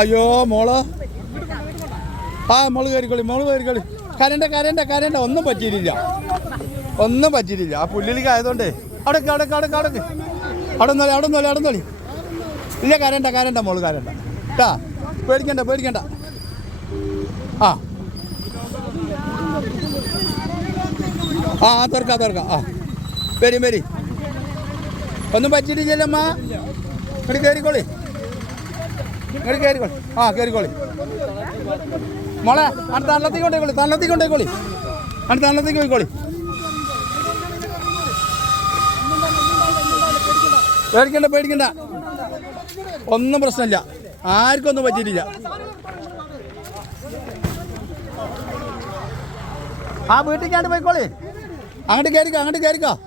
അയ്യോ മോള് ആ മോള് കയറിക്കോളി കരണ്ട ഒന്നും പറ്റിയിട്ടില്ല ആ പുല്ലിലേക്ക് ആയതുകൊണ്ടേ അവിടെ നോളി ഇല്ല കരണ്ട മോള് കരണ്ട കേട്ടാ പേടിക്കണ്ട തുറക്കാം വരി ഒന്നും പറ്റിയിട്ടില്ലമ്മ ഇങ്ങോട്ട് കയറിക്കോളി കയറിക്കോളി മോളെ അടുത്ത തള്ളത്തേക്ക് കൊണ്ടേക്കോളി അടുത്ത തള്ളത്തേക്ക് പോയിക്കോളി പേടിക്കണ്ട ഒന്നും പ്രശ്നമില്ല ആർക്കും ഒന്നും പറ്റിയിട്ടില്ല ആ വീട്ടിലേക്കാണ്ട് പോയിക്കോളി അങ്ങോട്ട് കയറിക്കോ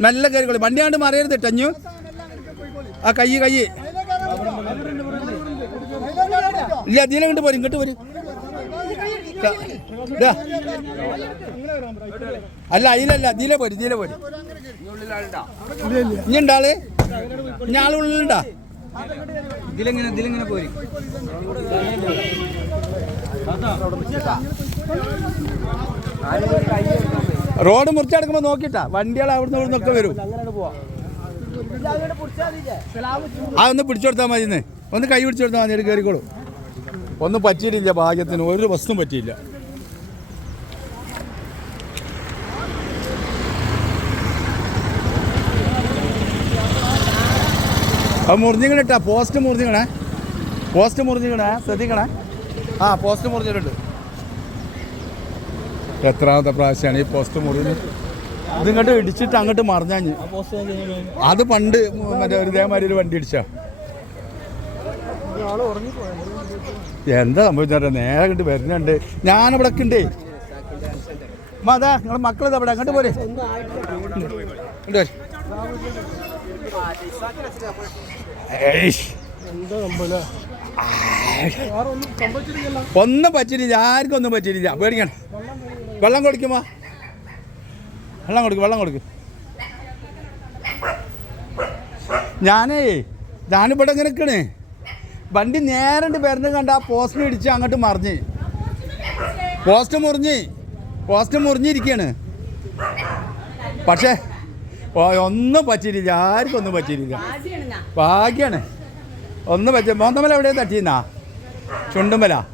നല്ല കയറിക്കോളി വണ്ടിയാണ്ട് മറിയരുത് ടഞ്ഞു ആ കൈ ഇല്ല അതിലെ കൊണ്ട് പോരും ഇങ്ങോട്ട് പോരും അല്ല ഇതിലെ പോരും ഇനി ഉണ്ടാള് ഇനി ആളുള്ളിലുണ്ടാ ഇതിലെങ്ങനെ പോരും റോഡ് മുറിച്ചെടുക്കുമ്പോൾ നോക്കിട്ടാ വണ്ടികൾ അവിടുന്ന് ഇവിടുന്നൊക്കെ വരും അതൊന്ന് പിടിച്ചു കൊടുത്താൽ മതി ഒന്ന് കൈ പിടിച്ചു കൊടുത്താൽ മതി കയറിക്കോളൂ ഒന്നും പറ്റിയിട്ടില്ല ഭാഗ്യത്തിന് ഒരു വസ്തുവും പറ്റിയില്ല അത് മുറിഞ്ഞിക്കണേട്ടാ പോസ്റ്റ് മുറിഞ്ഞിക്കണേ ശ്രദ്ധിക്കണേ പോസ്റ്റ് മുറിഞ്ഞിട്ടുണ്ട് എത്രാമത്തെ പ്രാവശ്യമാണ് ഈ പോസ്റ്റ് മുറിഞ്ഞ് ഇതിങ്ങോട്ട് ഇടിച്ചിട്ട് അങ്ങോട്ട് മറിഞ്ഞാഞ്ഞ് അത് പണ്ട് മറ്റേ ഇതേമാതിരി ഒരു വണ്ടി ഇടിച്ചാ എന്താ സംഭവിച്ചാ നേരെ കിട്ടി വരുന്നുണ്ട് ഞാനിവിടെ ഉണ്ടേ അതാ നിങ്ങളെ മക്കളിതാ ഇവിടെ അങ്ങോട്ട് പോരെ ഒന്നും പറ്റിയില്ല ആർക്കും ഒന്നും പറ്റിയില്ല പേടിക്കണം വെള്ളം കൊടുക്കുമോ വെള്ളം കൊടുക്ക് ഞാനിവിടെ ഇങ്ങനെ നിൽക്കണേ വണ്ടി നേരണ്ട് വരുന്ന കണ്ട ആ പോസ്റ്റ് ഇടിച്ച് അങ്ങോട്ട് മറിഞ്ഞ് പോസ്റ്റ് മുറിഞ്ഞിരിക്കുകയാണ് പക്ഷേ ഒന്നും പറ്റിയില്ല ആർക്കും ഒന്നും പറ്റിയില്ല ഭാഗ്യാണ് ഒന്നും പറ്റിയ മോന്തമല എവിടെയും തട്ടിയെന്നാ ചുണ്ടുമല